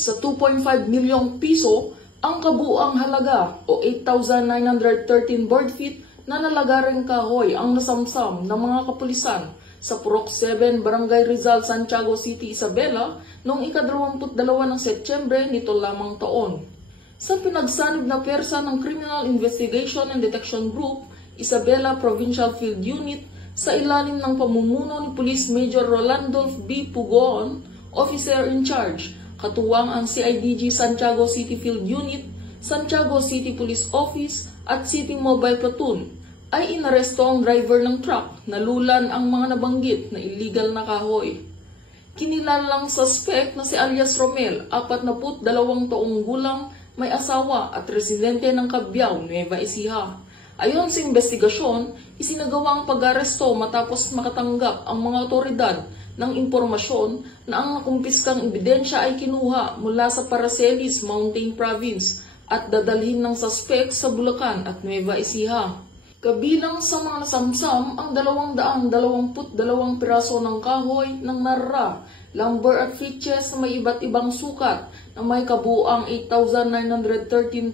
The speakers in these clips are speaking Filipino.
sa 2.5 milyong piso ang kabuang halaga o 8,913 board feet na nalagaring kahoy ang nasamsam ng mga kapulisan sa Purok 7, Barangay Rizal, Santiago City, Isabela noong ika-22 ng Setyembre nito lamang taon. Sa pinagsanib na persa ng Criminal Investigation and Detection Group, Isabela Provincial Field Unit, sa ilalim ng pamumuno ni Police Major Rolandolf B. Pugoon, Officer in Charge, katuwang ang CIDG Santiago City Field Unit, Santiago City Police Office at City Mobile Platoon, ay inaresto ang driver ng truck na lulan ang mga nabanggit na illegal na kahoy. Kinilalang suspect na si alias Romel, 42 taong gulang, may asawa at residente ng Cabiao, Nueva Ecija. Ayon sa investigasyon, isinagawa ang pag-aresto matapos makatanggap ang mga otoridad ng impormasyon na ang nakumpiskang ebidensya ay kinuha mula sa Paracelis Mountain Province at dadalhin ng suspect sa Bulacan at Nueva Ecija. Kabilang sa mga nasamsam ang 222 piraso ng kahoy ng narra, lumber at features na may iba't ibang sukat na may kabuang 8,913.74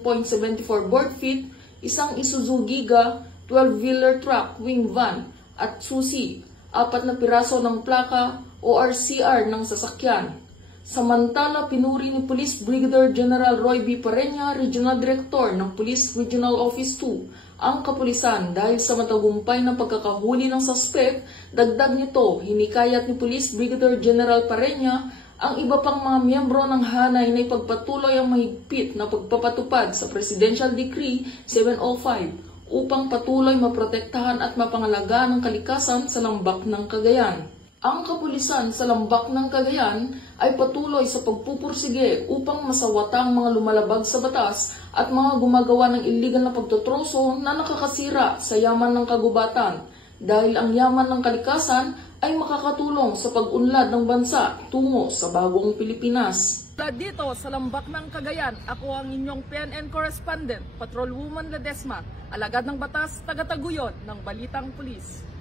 board feet, isang Isuzu Giga 12-wheeler truck wing van at susi, 4 na piraso ng plaka o RCR ng sasakyan. Samantala, pinuri ni Police Brigadier General Roy B. Parenya, Regional Director ng Police Regional Office 2, ang kapulisan dahil sa matagumpay na pagkakahuli ng suspect. Dagdag nito, hinikayat ni Police Brigadier General Parenya ang iba pang mga miyembro ng hanay na ipagpatuloy ang mahigpit na pagpapatupad sa Presidential Decree 705 upang patuloy maprotektahan at mapangalagaan ang kalikasan sa lambak ng Cagayan. Ang kapulisan sa lambak ng Cagayan ay patuloy sa pagpupursige upang masawata ang mga lumalabag sa batas at mga gumagawa ng illegal na pagtotroso na nakakasira sa yaman ng kagubatan, dahil ang yaman ng kalikasan ay makakatulong sa pag-unlad ng bansa tungo sa bagong Pilipinas. Dito sa lambak ng Cagayan, ako ang inyong PNN correspondent, Patrolwoman Ledesma, alagad ng batas, taga-taguyod ng Balitang Pulis.